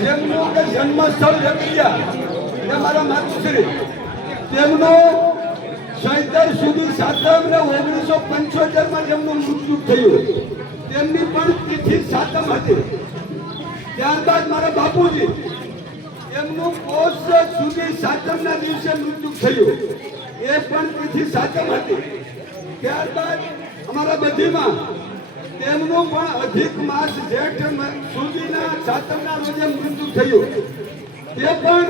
જેમનું કે જન્મસ્થળ જગ્યા એ મારા માતુશ્રી તેમનો 17 સુધી 7 ને 1975 માં જેમનું મૃત્યુ થયું તેમની પણ તિથિ 7 હતી. ત્યારબાદ મારા બાપુજી એમનું પોષ સુધી 7 ના દિવસે મૃત્યુ થયું એ પણ તિથિ 7 હતી. ત્યારબાદ અમારા બધીમાં તેમનું પણ અધિક માસ જેઠ સુધીના 7 ના રોજે મૃત્યુ થયું તે પણ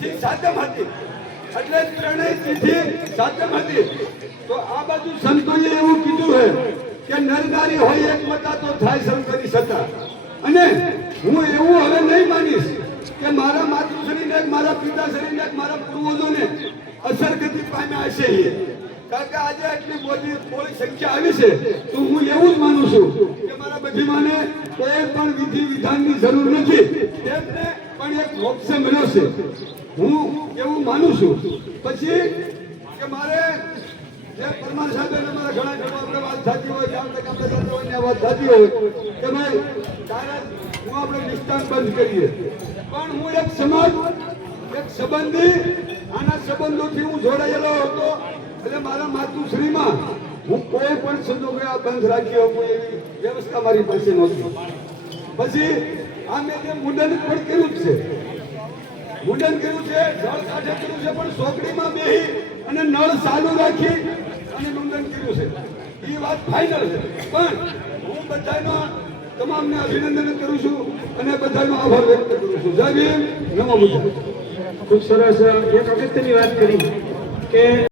તિથિ 7 હતી. એટલે ત્રણેય તિથિ 7 હતી. તો આ બાજુ સંતોએ એવું કીધું છે કે નરનારી હોય એક મતા તો થાય શંકરી સતા. અને હું એવું હવે નહીં માનીશ કે મારા માતૃશ્રીને મારા પિતાશ્રીને મારા પૂર્વજોને અસરગતિ પામ્યા હશે. કારણ કે આજે આટલી મોટી સંખ્યા આવી છે તો હું એવું જ માનું છું કે મારા બધી માને કોઈ પણ વિધિ વિધાનની જરૂર નથી, તેમને પણ એક મોક્ષ મળ્યો છે. હું એવું માનું છું. પછી કે મારે જે પરમાર સાહેબ મારા ઘણા આપણે વાત થતી હોય કે આપણે વાત થતી હોય કે ભાઈ તારા હું આપણે નિષ્ઠાન બંધ કરીએ, પણ હું એક સમાજ એક સંબંધી આના સંબંધોથી હું જોડાયેલો હતો. એટલે મારા માતૃશ્રીમાં હું કોઈ પણ સંજોગે આ બંધ રાખ્યો કોઈ એવી વ્યવસ્થા મારી પાસે નહોતી. પછી આ મેં જે મુંડન પણ કર્યું છે, મુંડન કર્યું છે, જળ કાઢે કર્યું છે, પણ સોકડીમાં બેહી અને નળ ચાલુ રાખી અને મુંડન કર્યું છે. એ વાત ફાઇનલ છે. પણ હું બધાનો તમામને અભિનંદન કરું છું અને બધાનો આભાર વ્યક્ત કરું છું. જય ભીમ, નમો બુદ્ધાય. ખૂબ સરસ એક અગત્યની વાત કરી કે